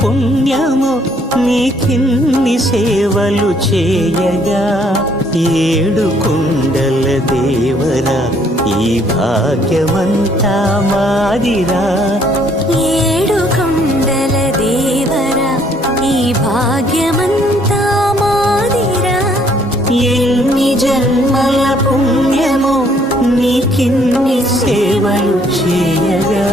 పుణ్యము నీకిన్ని సేవలు చేయగా ఏడు కొండల దేవరా ఈ భాగ్యమంతా మాదిరా ఏడు కొండల దేవరా ఈ భాగ్యమంతా మాదిరా ఎన్ని జన్మల పుణ్యము నీకిన్ని సేవలు చేయగా